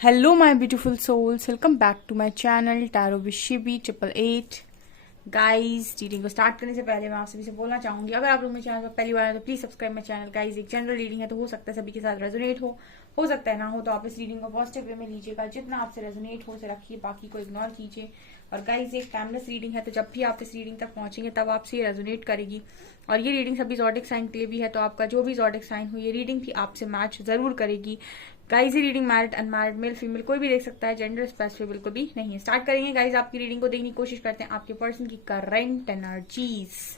Hello, my beautiful souls. Welcome back to my channel Tarot with Shibi 888. Guys reading को start करने से पहले मैं आप सभी से बोलना चाहूंगी, अगर आप लोग मेरे चैनल पर पहली बार है तो please subscribe my channel. Guys एक जनरल रीडिंग है तो हो सकता है सभी के साथ रेजोनेट हो सकता है ना हो, तो आप इस रीडिंग को पॉजिटिव वे में लीजिएगा। जितना आपसे रेजोनेट हो उसे रखिए, बाकी को इग्नोर कीजिए। और गाइज एक टाइमलेस रीडिंग है, तो जब भी आप इस रीडिंग तक पहुंचेंगे तब आपसे ये रेजोनेट करेगी। और ये रीडिंग सभी जॉडिक साइन के लिए भी है, तो आपका जो भी जॉडिक साइन हो ये रीडिंग भी आपसे मैच जरूर करेगी। गाइज ये reading married unmarried male female कोई भी देख सकता है, जेंडर स्पेसिफिक बिल्कुल भी नहीं है। स्टार्ट करेंगे गाइज, आपकी रीडिंग को देखने की कोशिश करते हैं आपके पर्सन की करंट एनर्जीज।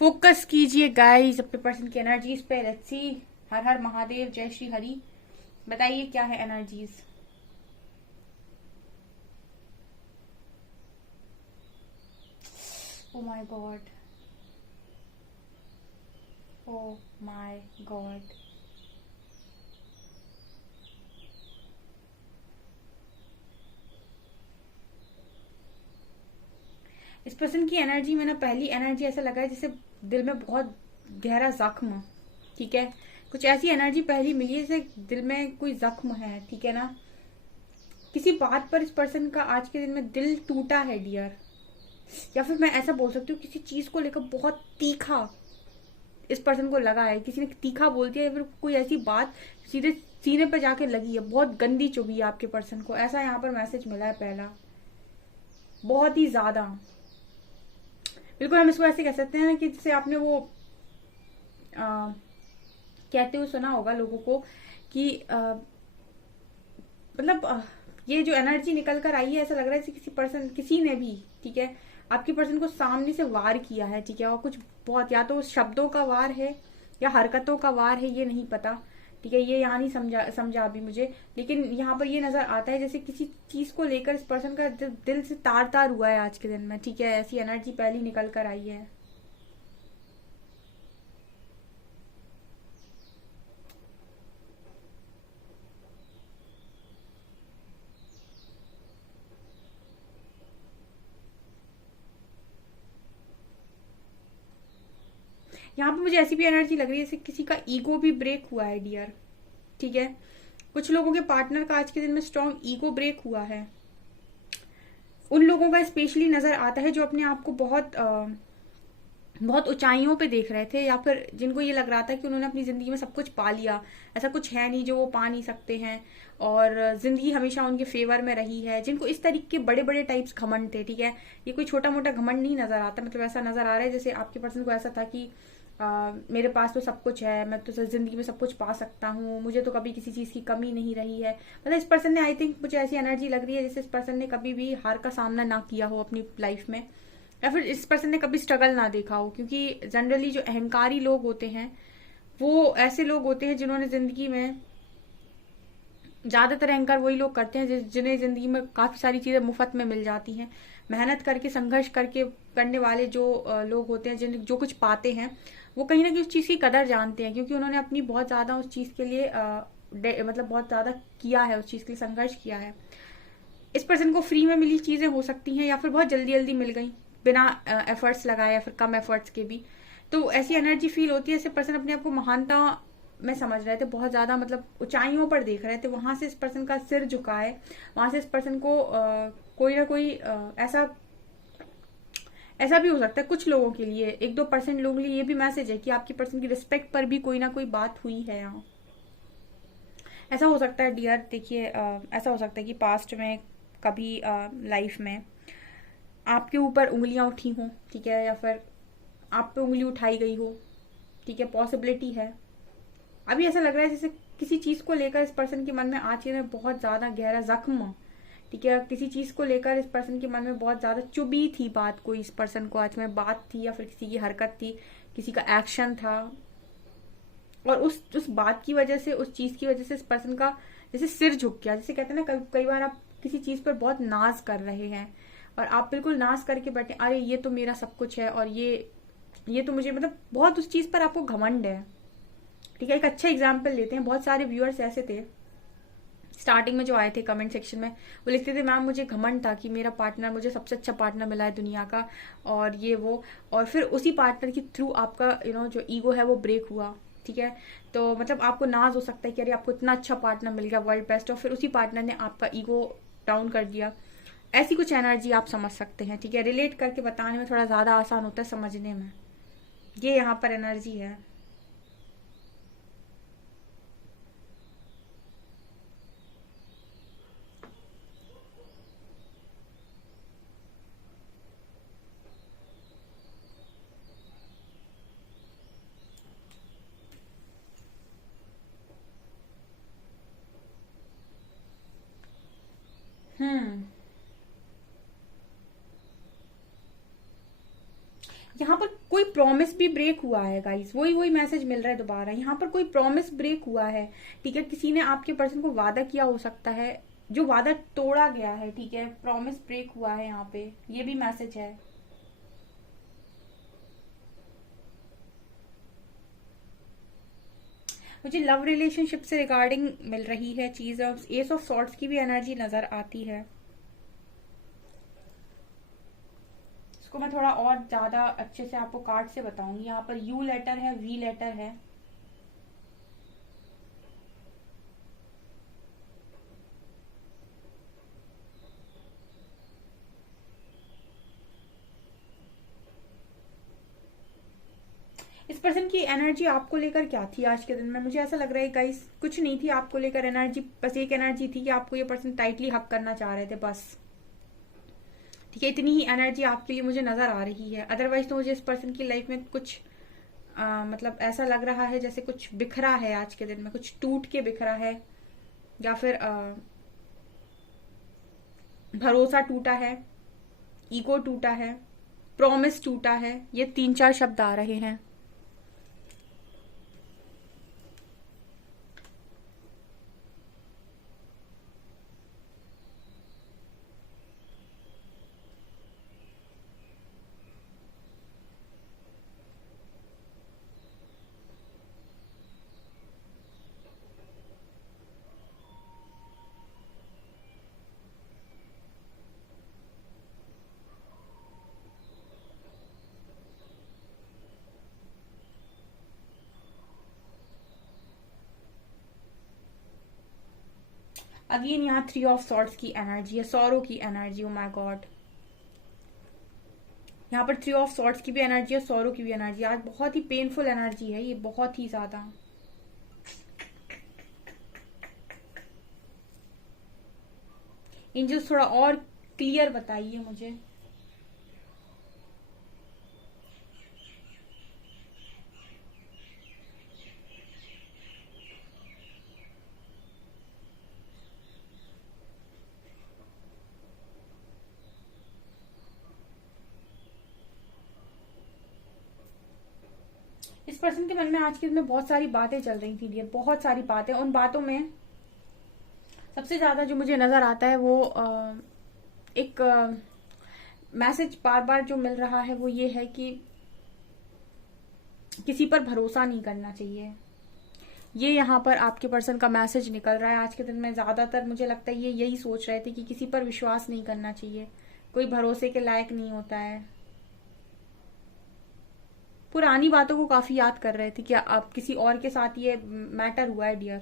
फोकस कीजिए गाइज अपने पर्सन की एनर्जीज पे। Let's see. हर हर महादेव, जय श्री हरि। बताइए क्या है energies. Oh my god, oh my god. इस पर्सन की एनर्जी में ना पहली एनर्जी ऐसा लगा है जैसे दिल में बहुत गहरा जख्म, ठीक है। कुछ ऐसी एनर्जी पहली मिली है जैसे दिल में कोई जख्म है, ठीक है ना। किसी बात पर इस पर्सन का आज के दिन में दिल टूटा है डियर, या फिर मैं ऐसा बोल सकती हूँ किसी चीज को लेकर बहुत तीखा इस पर्सन को लगा है, किसी ने तीखा बोल दिया, या फिर कोई ऐसी बात सीधे सीने पर जाके लगी है, बहुत गंदी चुभी है आपके पर्सन को। ऐसा यहाँ पर मैसेज मिला है पहला, बहुत ही ज्यादा। बिल्कुल हम इसको ऐसे कह सकते हैं कि जैसे आपने वो कहते हुए सुना होगा लोगों को कि मतलब ये जो एनर्जी निकल कर आई है, ऐसा लग रहा है किसी ने भी, ठीक है, आपके पर्सन को सामने से वार किया है, ठीक है। और कुछ बहुत, या तो शब्दों का वार है या हरकतों का वार है, ये नहीं पता, ठीक है। ये यहाँ नहीं समझा अभी मुझे, लेकिन यहाँ पर ये नजर आता है जैसे किसी चीज को लेकर इस पर्सन का दिल से तार तार हुआ है आज के दिन में, ठीक है। ऐसी एनर्जी पहली निकल कर आई है। यहाँ पे मुझे ऐसी भी एनर्जी लग रही है जैसे किसी का ईगो भी ब्रेक हुआ है डियर, ठीक है। कुछ लोगों के पार्टनर का आज के दिन में स्ट्रॉन्ग ईगो ब्रेक हुआ है। उन लोगों का स्पेशली नजर आता है जो अपने आप को बहुत ऊंचाइयों पे देख रहे थे, या फिर जिनको ये लग रहा था कि उन्होंने अपनी जिंदगी में सब कुछ पा लिया, ऐसा कुछ है नहीं जो वो पा नहीं सकते हैं, और जिंदगी हमेशा उनके फेवर में रही है। जिनको इस तरीके के बड़े बड़े टाइप्स घमंड थे, ठीक है। ये कोई छोटा मोटा घमंड नहीं नजर आता, मतलब ऐसा नजर आ रहा है जैसे आपके पर्सन को ऐसा था कि मेरे पास तो सब कुछ है, मैं तो जिंदगी में सब कुछ पा सकता हूँ, मुझे तो कभी किसी चीज की कमी नहीं रही है। मतलब इस पर्सन ने, आई थिंक मुझे ऐसी एनर्जी लग रही है जैसे इस पर्सन ने कभी भी हार का सामना ना किया हो अपनी लाइफ में, या फिर इस पर्सन ने कभी स्ट्रगल ना देखा हो। क्योंकि जनरली जो अहंकारी लोग होते हैं वो ऐसे लोग होते हैं जिन्होंने जिंदगी में, ज्यादातर अहंकार वही लोग करते हैं जिन्हें जिंदगी में काफी सारी चीजें मुफ्त में मिल जाती हैं। मेहनत करके, संघर्ष करके करने वाले जो लोग होते हैं, जिन जो कुछ पाते हैं, वो कहीं ना कहीं उस चीज की कदर जानते हैं, क्योंकि उन्होंने अपनी बहुत ज्यादा उस चीज के लिए मतलब बहुत ज्यादा किया है, उस चीज के लिए संघर्ष किया है। इस पर्सन को फ्री में मिली चीजें हो सकती हैं, या फिर बहुत जल्दी जल्दी मिल गई बिना एफर्ट्स लगाए, या फिर कम एफर्ट्स के भी। तो ऐसी एनर्जी फील होती है, ऐसे पर्सन अपने आप को महानता में समझ रहे थे, बहुत ज्यादा मतलब ऊंचाइयों पर देख रहे थे, वहां से इस पर्सन का सिर झुका है। वहां से इस पर्सन को कोई ना कोई ऐसा भी हो सकता है कुछ लोगों के लिए, 1-2% लोगों के लिए ये भी मैसेज है कि आपकी पर्सन की रिस्पेक्ट पर भी कोई ना कोई बात हुई है यहाँ। ऐसा हो सकता है डियर, देखिए ऐसा हो सकता है कि पास्ट में कभी लाइफ में आपके ऊपर उंगलियां उठी हों, ठीक है, या फिर आप पे उंगली उठाई गई हो, ठीक है, पॉसिबिलिटी है। अभी ऐसा लग रहा है जैसे किसी चीज को लेकर इस पर्सन के मन में आज के में बहुत ज्यादा गहरा जख्म, ठीक है। किसी चीज को लेकर इस पर्सन के मन में बहुत ज्यादा चुभी थी बात, कोई इस पर्सन को आज में बात थी, या फिर किसी की हरकत थी, किसी का एक्शन था, और उस बात की वजह से, उस चीज की वजह से इस पर्सन का जैसे सिर झुक गया। जैसे कहते हैं ना, कई बार आप किसी चीज पर बहुत नाज कर रहे हैं और आप बिल्कुल नाज करके बैठे, अरे ये तो मेरा सब कुछ है, और ये तो मुझे, मतलब बहुत उस चीज पर आपको घमंड है, ठीक है, एक अच्छा एग्जाम्पल लेते हैं। बहुत सारे व्यूअर्स ऐसे थे स्टार्टिंग में जो आए थे कमेंट सेक्शन में, वो लिखते थे मैम मुझे घमंड था कि मेरा पार्टनर, मुझे सबसे अच्छा पार्टनर मिला है दुनिया का, और ये वो, और फिर उसी पार्टनर के थ्रू आपका जो ईगो है वो ब्रेक हुआ। ठीक है, तो मतलब आपको नाज हो सकता है कि अरे आपको इतना अच्छा पार्टनर मिल गया, वर्ल्ड बेस्ट, और फिर उसी पार्टनर ने आपका ईगो डाउन कर दिया। ऐसी कुछ एनर्जी आप समझ सकते हैं। ठीक है, रिलेट करके बताने में थोड़ा ज़्यादा आसान होता है समझने में। ये यहाँ पर एनर्जी है। हम्म यहाँ पर कोई प्रॉमिस भी ब्रेक हुआ है गाइस, वही वही मैसेज मिल रहा है दोबारा। यहाँ पर कोई प्रॉमिस ब्रेक हुआ है। ठीक है, किसी ने आपके पर्सन को वादा किया हो सकता है, जो वादा तोड़ा गया है। ठीक है, प्रॉमिस ब्रेक हुआ है यहाँ पे, ये भी मैसेज है। मुझे लव रिलेशनशिप से रिगार्डिंग मिल रही है चीज, और एस ऑफ सॉर्ट्स की भी एनर्जी नजर आती है। इसको मैं थोड़ा और ज्यादा अच्छे से आपको कार्ड से बताऊंगी। यहाँ पर यू लेटर है, वी लेटर है। इस पर्सन की एनर्जी आपको लेकर क्या थी आज के दिन में? मुझे ऐसा लग रहा है गाइस कुछ नहीं थी आपको लेकर एनर्जी, बस एक एनर्जी थी कि आपको ये पर्सन टाइटली हक करना चाह रहे थे बस। ठीक है, इतनी ही एनर्जी आपके लिए मुझे नजर आ रही है। अदरवाइज तो मुझे इस पर्सन की लाइफ में कुछ मतलब ऐसा लग रहा है जैसे कुछ बिखरा है आज के दिन में, कुछ टूट के बिखरा है, या फिर भरोसा टूटा है, ईगो टूटा है, प्रॉमिस टूटा है। ये 3-4 शब्द आ रहे हैं। अगेन यहाँ 3 ऑफ सॉर्ट्स की एनर्जी है, सॉरो की एनर्जी। ओ माय गॉड, यहाँ पर 3 ऑफ सॉर्ट्स की भी एनर्जी है, सॉरो की भी एनर्जी। आज बहुत ही पेनफुल एनर्जी है ये, बहुत ही ज्यादा। एंजल्स थोड़ा और क्लियर बताइए मुझे। इस पर्सन के मन में आज के दिन में बहुत सारी बातें चल रही थी डियर, बहुत सारी बातें। उन बातों में सबसे ज्यादा जो मुझे नजर आता है वो एक मैसेज बार बार जो मिल रहा है वो ये है कि किसी पर भरोसा नहीं करना चाहिए। ये यहाँ पर आपके पर्सन का मैसेज निकल रहा है आज के दिन में। ज्यादातर मुझे लगता है ये यही सोच रहे थे कि किसी पर विश्वास नहीं करना चाहिए, कोई भरोसे के लायक नहीं होता है। पुरानी बातों को काफी याद कर रहे थे कि आप किसी और के साथ ये मैटर हुआ है डियर।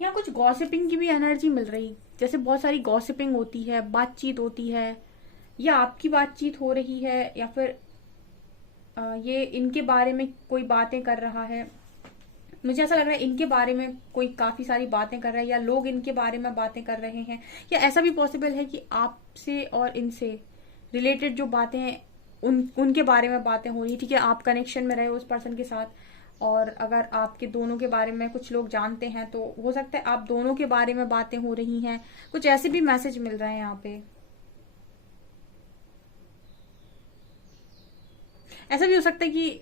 यहाँ कुछ गॉसिपिंग की भी एनर्जी मिल रही, जैसे बहुत सारी गॉसिपिंग होती है, बातचीत होती है, या आपकी बातचीत हो रही है, या फिर ये इनके बारे में कोई बातें कर रहा है। मुझे ऐसा लग रहा है इनके बारे में कोई काफी सारी बातें कर रहा है, या लोग इनके बारे में बातें कर रहे हैं, या ऐसा भी पॉसिबल है कि आपसे और इनसे रिलेटेड जो बातें हैं उनके बारे में बातें हो रही। ठीक है, आप कनेक्शन में रहे उस पर्सन के साथ, और अगर आपके दोनों के बारे में कुछ लोग जानते हैं तो हो सकता है आप दोनों के बारे में बातें हो रही हैं। कुछ ऐसे भी मैसेज मिल रहे हैं यहाँ पे। ऐसा भी हो सकता है कि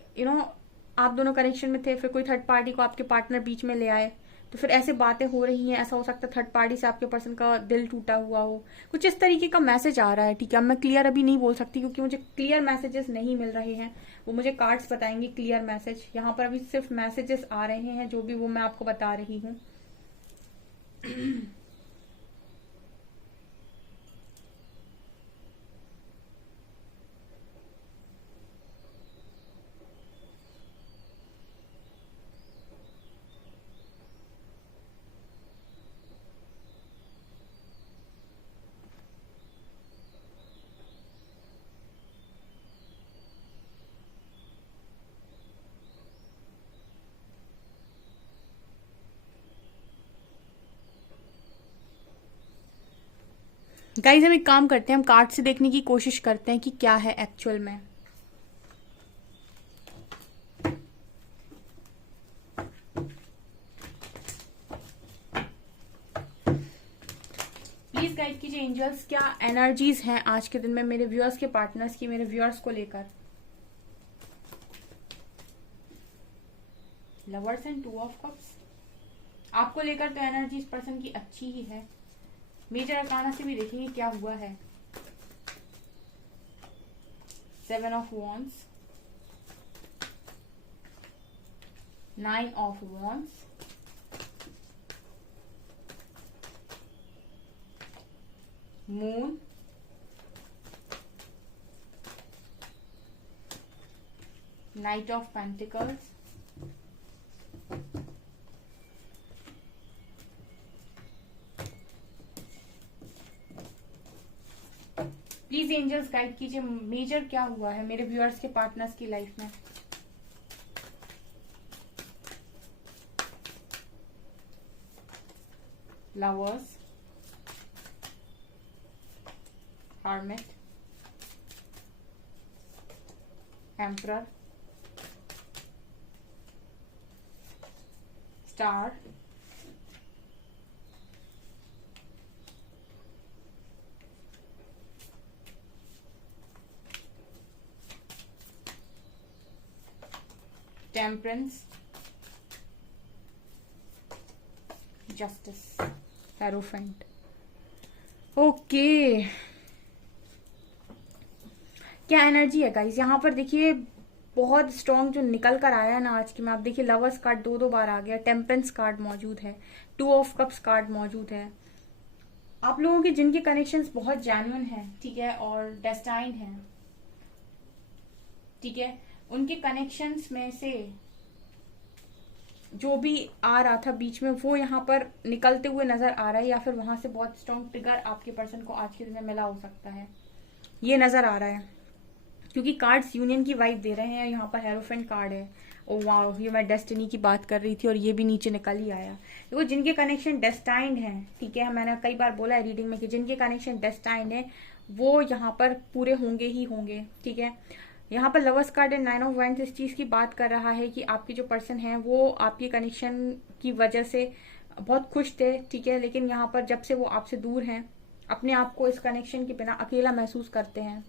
आप दोनों कनेक्शन में थे, फिर कोई थर्ड पार्टी को आपके पार्टनर बीच में ले आए, तो फिर ऐसे बातें हो रही हैं, ऐसा हो सकता है थर्ड पार्टी से आपके पर्सन का दिल टूटा हुआ हो, कुछ इस तरीके का मैसेज आ रहा है। ठीक है, मैं क्लियर अभी नहीं बोल सकती क्योंकि मुझे क्लियर मैसेजेस नहीं मिल रहे हैं, वो मुझे कार्ड्स बताएंगे क्लियर मैसेज। यहाँ पर अभी सिर्फ मैसेजेस आ रहे हैं जो भी, वो मैं आपको बता रही हूँ। गाइस हम एक काम करते हैं, हम कार्ड से देखने की कोशिश करते हैं कि क्या है एक्चुअल में। प्लीज गाइड कीजिए एंजल्स, क्या एनर्जीज हैं आज के दिन में मेरे व्यूअर्स के पार्टनर्स की, मेरे व्यूअर्स को लेकर। लवर्स एंड 2 ऑफ कप्स, आपको लेकर तो एनर्जी इस पर्सन की अच्छी ही है। मेजर अरकाना से भी देखेंगे क्या हुआ है। 7 of wands, 9 of wands, moon, knight of pentacles, please angels guide कीजिए मेजर क्या हुआ है मेरे व्यूअर्स के पार्टनर्स की लाइफ में। Lovers, hermit, emperor, star, temperance, justice, hierophant. Okay, क्या एनर्जी है गाइस यहाँ पर देखिए, बहुत स्ट्रॉन्ग जो निकल कर आया है ना आज की में। आप देखिए लवर्स कार्ड 2 बार आ गया, टेम्परेंस कार्ड मौजूद है, 2 ऑफ कप्स कार्ड मौजूद है। आप लोगों के जिनके कनेक्शंस बहुत जेन्युइन हैं, ठीक है, और डेस्टाइन्ड हैं, ठीक है, उनके कनेक्शंस में से जो भी आ रहा था बीच में वो यहाँ पर निकलते हुए नजर आ रहा है, या फिर वहां से बहुत स्ट्रॉन्ग ट्रिगर आपके पर्सन को आज के दिन में मिला हो सकता है, ये नजर आ रहा है। क्योंकि कार्ड्स यूनियन की वाइब दे रहे हैं, यहाँ पर हेरोफेंट कार्ड है। ओ वाह, ये मैं डेस्टिनी की बात कर रही थी और ये भी नीचे निकल ही आया। देखो जिनके कनेक्शन डेस्टाइंड हैं, ठीक है, मैंने कई बार बोला है रीडिंग में कि जिनके कनेक्शन डेस्टाइंड है वो यहाँ पर पूरे होंगे ही होंगे, ठीक है। यहाँ पर lovers card and 9 of wands इस चीज की बात कर रहा है कि आपके जो पर्सन है वो आपके कनेक्शन की वजह से बहुत खुश थे, ठीक है, लेकिन यहाँ पर जब से वो आपसे दूर हैं, अपने आप को इस कनेक्शन के बिना अकेला महसूस करते हैं,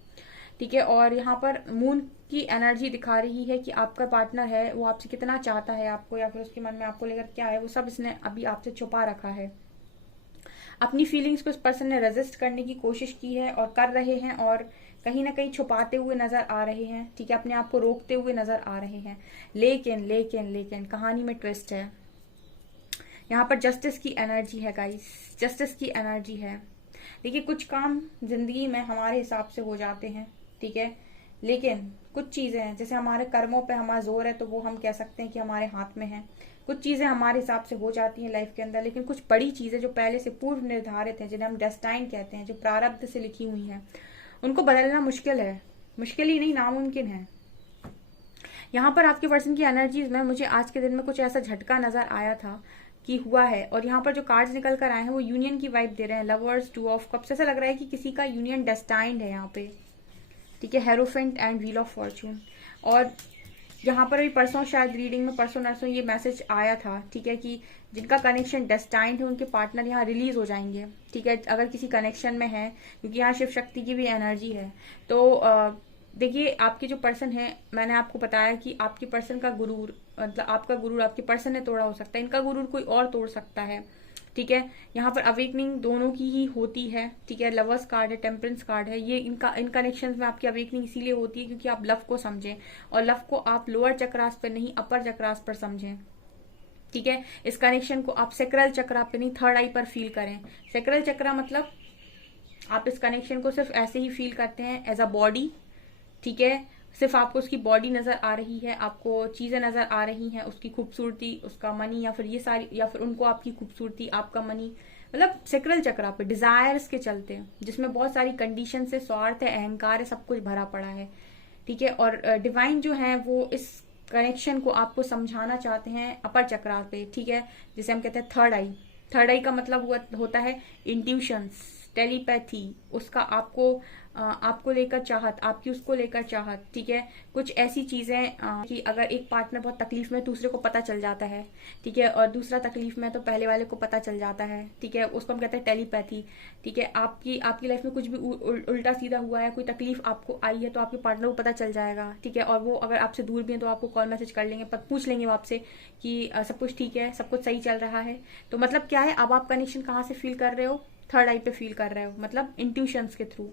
ठीक है। और यहाँ पर मून की एनर्जी दिखा रही है कि आपका पार्टनर है वो आपसे कितना चाहता है आपको, या फिर उसके मन में आपको लेकर क्या है, वो सब इसने अभी आपसे छुपा रखा है। अपनी फीलिंग्स को इस पर्सन ने रेजिस्ट करने की कोशिश की है और कर रहे हैं, और कहीं ना कहीं छुपाते हुए नजर आ रहे हैं, ठीक है, अपने आप को रोकते हुए नजर आ रहे हैं। लेकिन लेकिन लेकिन कहानी में ट्विस्ट है। यहाँ पर जस्टिस की एनर्जी है गाइस, जस्टिस की एनर्जी है। देखिए कुछ काम जिंदगी में हमारे हिसाब से हो जाते हैं, ठीक है, लेकिन कुछ चीजें हैं जैसे हमारे कर्मों पे हमारा जोर है तो वो हम कह सकते हैं कि हमारे हाथ में है। कुछ चीजें हमारे हिसाब से हो जाती हैं लाइफ के अंदर, लेकिन कुछ बड़ी चीजें जो पहले से पूर्व निर्धारित हैं, जिन्हें हम डेस्टाइन कहते हैं, जो प्रारब्ध से लिखी हुई हैं, उनको बदलना मुश्किल है, मुश्किल ही नहीं नामुमकिन है। यहाँ पर आपके पर्सन की एनर्जीज में मुझे आज के दिन में कुछ ऐसा झटका नजर आया था कि हुआ है, और यहाँ पर जो कार्ड्स निकल कर आए हैं वो यूनियन की वाइब दे रहे हैं। लवर्स, 2 ऑफ कप्स, ऐसा लग रहा है कि किसी का यूनियन डेस्टाइंड है यहाँ पे, ठीक है, hierophant and wheel of Fortune. और यहाँ पर भी परसों शायद रीडिंग में, परसों नरसों ये मैसेज आया था, ठीक है, कि जिनका कनेक्शन डेस्टाइंड है उनके पार्टनर यहाँ रिलीज हो जाएंगे, ठीक है, अगर किसी कनेक्शन में है, क्योंकि यहाँ शिव शक्ति की भी एनर्जी है। तो देखिए आपके जो पर्सन है, मैंने आपको बताया कि आपके पर्सन का गुरूर मतलब आपका गुरूर आपके पर्सन ने तोड़ा हो सकता है, इनका गुरूर कोई और तोड़ सकता है। ठीक है, यहाँ पर अवेकनिंग दोनों की ही होती है। ठीक है, लवर्स कार्ड है, टेम्परेंस कार्ड है, ये इनका इन कनेक्शंस में आपकी अवेकनिंग इसीलिए होती है क्योंकि आप लव को समझें, और लव को आप लोअर चक्रास पर नहीं अपर चक्रास पर समझें। ठीक है, इस कनेक्शन को आप सेक्रल चक्रा पे नहीं थर्ड आई पर फील करें। सेक्रल चक्रा मतलब आप इस कनेक्शन को सिर्फ ऐसे ही फील करते हैं एज अ बॉडी। ठीक है, सिर्फ आपको उसकी बॉडी नजर आ रही है, आपको चीजें नजर आ रही हैं, उसकी खूबसूरती, उसका मनी, या फिर ये सारी, या फिर उनको आपकी खूबसूरती, आपका मनी, मतलब सेक्रल चक्रा पे डिजायर्स के चलते, जिसमें बहुत सारी कंडीशन है, स्वार्थ है, अहंकार है, सब कुछ भरा पड़ा है। ठीक है, और डिवाइन जो है वो इस कनेक्शन को आपको समझाना चाहते हैं अपर चक्रा पे। ठीक है, जिसे हम कहते हैं थर्ड आई। थर्ड आई का मतलब होता है इंट्यूशंस, टेलीपैथी, उसका आपको लेकर चाहत, आपकी उसको लेकर चाहत। ठीक है, कुछ ऐसी चीजें कि अगर एक पार्टनर बहुत तकलीफ में दूसरे को पता चल जाता है, ठीक है, और दूसरा तकलीफ में तो पहले वाले को पता चल जाता है। ठीक है, उसको हम कहते हैं टेलीपैथी। ठीक है, आपकी लाइफ में कुछ भी उल्टा सीधा हुआ है, कोई तकलीफ आपको आई है तो आपके पार्टनर को पता चल जाएगा। ठीक है, और वो अगर आपसे दूर भी है तो आपको कॉल मैसेज कर लेंगे, पूछ लेंगे आपसे कि सब कुछ ठीक है, सब कुछ सही चल रहा है। तो मतलब क्या है, अब आप कनेक्शन कहाँ से फील कर रहे हो, थर्ड आई पे फील कर रहे हो, मतलब इंट्यूशंस के थ्रू।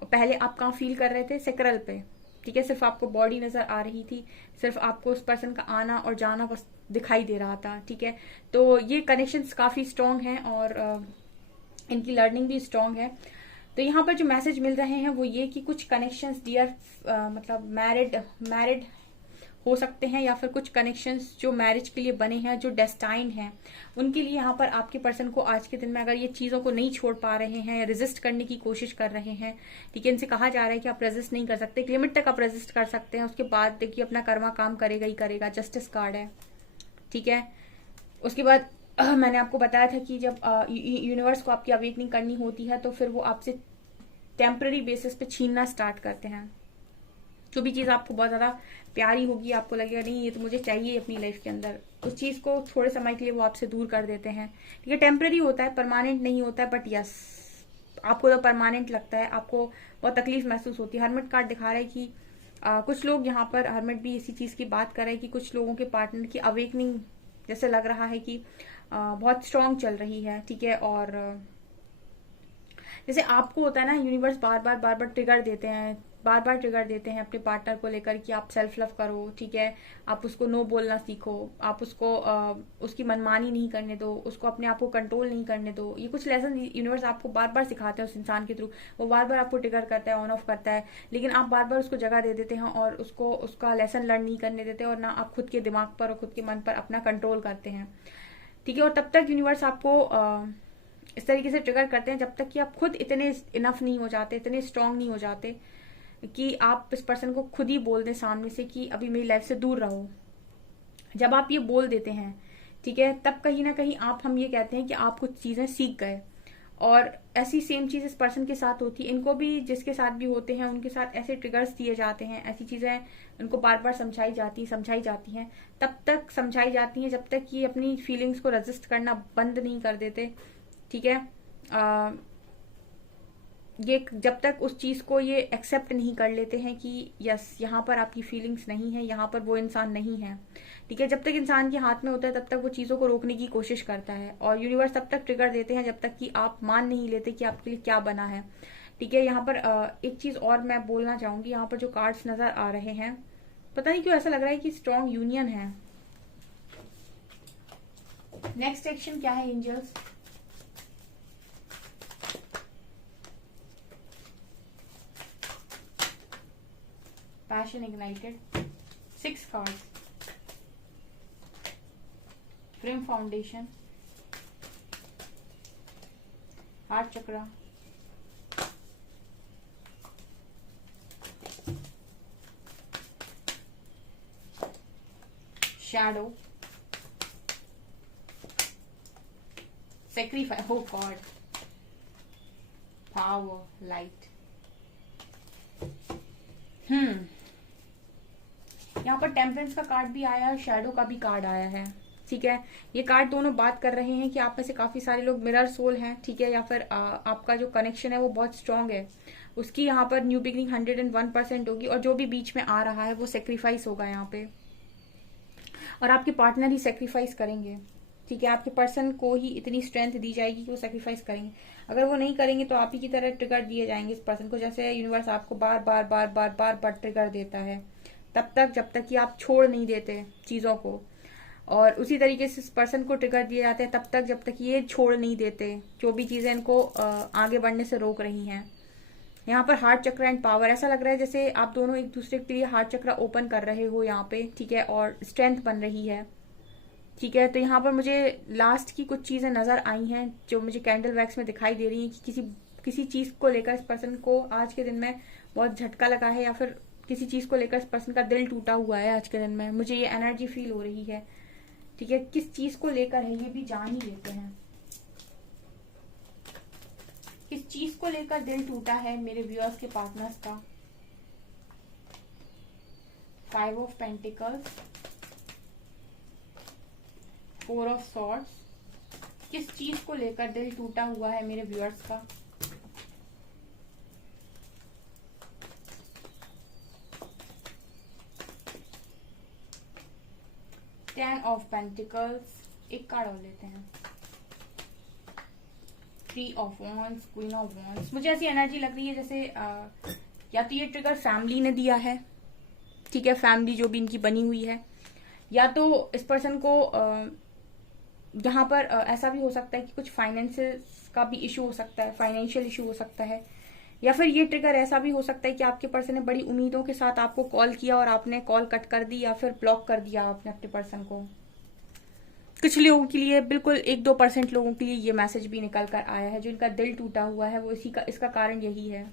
और पहले आप कहाँ फील कर रहे थे, सेक्रल पे। ठीक है, सिर्फ आपको बॉडी नजर आ रही थी, सिर्फ आपको उस पर्सन का आना और जाना बस दिखाई दे रहा था। ठीक है, तो ये कनेक्शंस काफी स्ट्रांग हैं और इनकी लर्निंग भी स्ट्रांग है। तो यहाँ पर जो मैसेज मिल रहे हैं वो ये कि कुछ कनेक्शंस डियर मतलब मैरिड हो सकते हैं, या फिर कुछ कनेक्शंस जो मैरिज के लिए बने हैं, जो डेस्टाइंड हैं, उनके लिए यहाँ पर आपके पर्सन को आज के दिन में अगर ये चीजों को नहीं छोड़ पा रहे हैं या रेजिस्ट करने की कोशिश कर रहे हैं, ठीक है, इनसे कहा जा रहा है कि आप रेजिस्ट नहीं कर सकते, एक लिमिट तक आप रेजिस्ट कर सकते हैं, उसके बाद देखिए अपना कर्मा काम करेगा ही करेगा। जस्टिस कार्ड है। ठीक है, उसके बाद मैंने आपको बताया था कि जब यूनिवर्स को आपकी अवेकनिंग करनी होती है तो फिर वो आपसे टेम्पररी बेसिस पे छीनना स्टार्ट करते हैं। जो भी चीज आपको बहुत ज्यादा प्यारी होगी, आपको लगेगा नहीं ये तो मुझे चाहिए अपनी लाइफ के अंदर, उस चीज को थोड़े समय के लिए वो आपसे दूर कर देते हैं। ठीक है, टेम्पररी होता है, परमानेंट नहीं होता है, बट यस आपको तो परमानेंट लगता है, आपको बहुत तकलीफ महसूस होती है। हर्मिट कार्ड दिखा रहा है कि कुछ लोग यहाँ पर, हर्मिट भी इसी चीज की बात कर रहे हैं कि कुछ लोगों के पार्टनर की अवेकनिंग जैसे लग रहा है कि बहुत स्ट्रांग चल रही है। ठीक है, और जैसे आपको होता है ना, यूनिवर्स बार बार ट्रिगर देते हैं, बार बार ट्रिगर देते हैं अपने पार्टनर को लेकर कि आप सेल्फ लव करो। ठीक है, आप उसको नो बोलना सीखो, आप उसको उसकी मनमानी नहीं करने दो, उसको अपने आप को कंट्रोल नहीं करने दो। ये कुछ लेसन यूनिवर्स आपको बार बार सिखाते हैं उस इंसान के थ्रू, वो बार बार आपको ट्रिगर करता है, ऑन ऑफ करता है, लेकिन आप बार बार उसको जगह दे देते हैं और उसको उसका लेसन लर्न नहीं करने देते, और ना आप खुद के दिमाग पर और खुद के मन पर अपना कंट्रोल करते हैं। ठीक है, और तब तक यूनिवर्स आपको इस तरीके से ट्रिगर करते हैं जब तक कि आप खुद इतने इनफ नहीं हो जाते, इतने स्ट्रांग नहीं हो जाते कि आप इस पर्सन को खुद ही बोल दें सामने से कि अभी मेरी लाइफ से दूर रहो। जब आप ये बोल देते हैं, ठीक है, तब कहीं ना कहीं हम ये कहते हैं कि आप कुछ चीजें सीख गए। और ऐसी सेम चीज इस पर्सन के साथ होती है, इनको भी जिसके साथ भी होते हैं उनके साथ ऐसे ट्रिगर्स दिए जाते हैं, ऐसी चीजें उनको बार बार समझाई जाती हैं, तब तक समझाई जाती हैं जब तक ये अपनी फीलिंग्स को रेजिस्ट करना बंद नहीं कर देते। ठीक है, ये जब तक उस चीज को ये एक्सेप्ट नहीं कर लेते हैं कि यस यहाँ पर आपकी फीलिंग्स नहीं है, यहाँ पर वो इंसान नहीं है। ठीक है, जब तक इंसान के हाथ में होता है तब तक वो चीजों को रोकने की कोशिश करता है, और यूनिवर्स तब तक ट्रिगर देते हैं जब तक कि आप मान नहीं लेते कि आपके लिए क्या बना है। ठीक है, यहाँ पर एक चीज और मैं बोलना चाहूंगी, यहाँ पर जो कार्ड्स नजर आ रहे हैं, पता नहीं क्यों ऐसा लग रहा है कि स्ट्रॉन्ग यूनियन है। नेक्स्ट एक्शन क्या है angels? Passion ignited, 6 cards, Frame foundation, heart chakra, shadow, sacrifice, oh god, power, light। यहाँ पर टेम्परेंस का कार्ड भी आया है और शैडो का भी कार्ड आया है। ठीक है, ये कार्ड दोनों बात कर रहे हैं कि आप में से काफी सारे लोग मिरर सोल हैं। ठीक है, या फिर आपका जो कनेक्शन है वो बहुत स्ट्रांग है, उसकी यहाँ पर न्यू बिगनिंग 101% होगी, और जो भी बीच में आ रहा है वो सेक्रीफाइस होगा यहाँ पे। और आपके पार्टनर ही सेक्रीफाइस करेंगे, ठीक है। आपके पर्सन को ही इतनी स्ट्रेंथ दी जाएगी कि वो सेक्रीफाइस करेंगे। अगर वो नहीं करेंगे तो आप ही की तरह ट्रिगर दिए जाएंगे इस पर्सन को, जैसे यूनिवर्स आपको बार बार बार बार बार बार ट्रिगर देता है, तब तक जब तक कि आप छोड़ नहीं देते चीजों को। और उसी तरीके से इस पर्सन को ट्रिगर दिए जाते हैं तब तक जब तक ये छोड़ नहीं देते जो भी चीजें इनको आगे बढ़ने से रोक रही हैं। यहाँ पर हार्ट चक्र एंड पावर, ऐसा लग रहा है जैसे आप दोनों एक दूसरे के लिए हार्ट चक्र ओपन कर रहे हो यहाँ पे, ठीक है, और स्ट्रेंथ बन रही है, ठीक है। तो यहाँ पर मुझे लास्ट की कुछ चीजें नजर आई हैं जो मुझे कैंडल वैक्स में दिखाई दे रही है कि किसी चीज को लेकर इस पर्सन को आज के दिन में बहुत झटका लगा है, या फिर किसी चीज को लेकर इस पर्सन का दिल टूटा हुआ है आज के दिन में। मुझे ये एनर्जी फील हो रही है, ठीक है। किस चीज को लेकर है ये भी जान ही लेते हैं। किस चीज को लेकर दिल टूटा है मेरे व्यूअर्स के पार्टनर्स का। 5 ऑफ पेंटिकल्स, 4 ऑफ सॉर्ड्स, किस चीज को लेकर दिल टूटा हुआ है मेरे व्यूअर्स का। 10 ऑफ पेंटिकल्स, एक कार्ड और लेते हैं। 3 of wands, queen of wands. मुझे ऐसी एनर्जी लग रही है जैसे या तो ये ट्रिगर फैमिली ने दिया है, ठीक है, फैमिली जो भी इनकी बनी हुई है, या तो इस पर्सन को यहाँ पर ऐसा भी हो सकता है कि कुछ फाइनेंसेस का भी इशू हो सकता है, फाइनेंशियल इशू हो सकता है, या फिर ये ट्रिगर ऐसा भी हो सकता है कि आपके पर्सन ने बड़ी उम्मीदों के साथ आपको कॉल किया और आपने कॉल कट कर दी या फिर ब्लॉक कर दिया आपने अपने पर्सन को। कुछ लोगों के लिए, बिल्कुल 1-2% लोगों के लिए ये मैसेज भी निकल कर आया है, जो इनका दिल टूटा हुआ है वो इसका कारण यही है,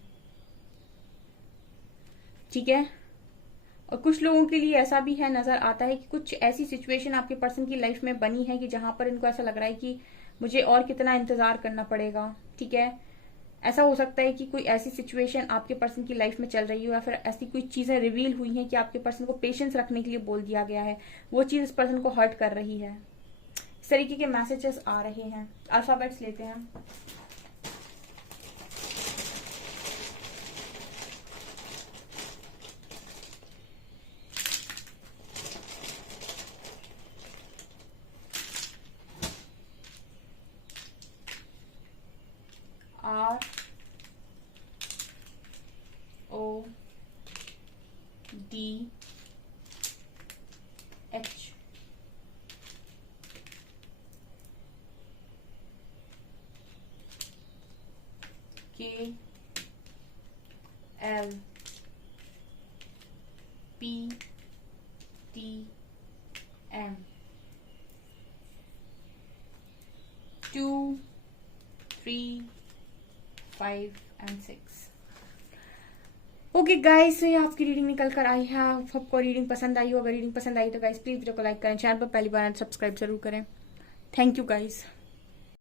ठीक है। और कुछ लोगों के लिए ऐसा भी है, नजर आता है कि कुछ ऐसी सिचुएशन आपके पर्सन की लाइफ में बनी है कि जहां पर इनको ऐसा लग रहा है कि मुझे और कितना इंतजार करना पड़ेगा, ठीक है। ऐसा हो सकता है कि कोई ऐसी सिचुएशन आपके पर्सन की लाइफ में चल रही हो, या फिर ऐसी कोई चीजें रिवील हुई हैं कि आपके पर्सन को पेशेंस रखने के लिए बोल दिया गया है, वो चीज इस पर्सन को हर्ट कर रही है। इस तरीके के मैसेजेस आ रहे हैं। अल्फाबेट्स लेते हैं। R O D H K L P T M 2 3 5 and 6। Okay guys, ये आपकी रीडिंग निकल कर आई है। आपको रीडिंग पसंद आई हो, अगर रीडिंग पसंद आई तो गाइस प्लीज वीडियो को लाइक करें, चैनल पर पहली बार सब्सक्राइब जरूर करें। Thank you guys.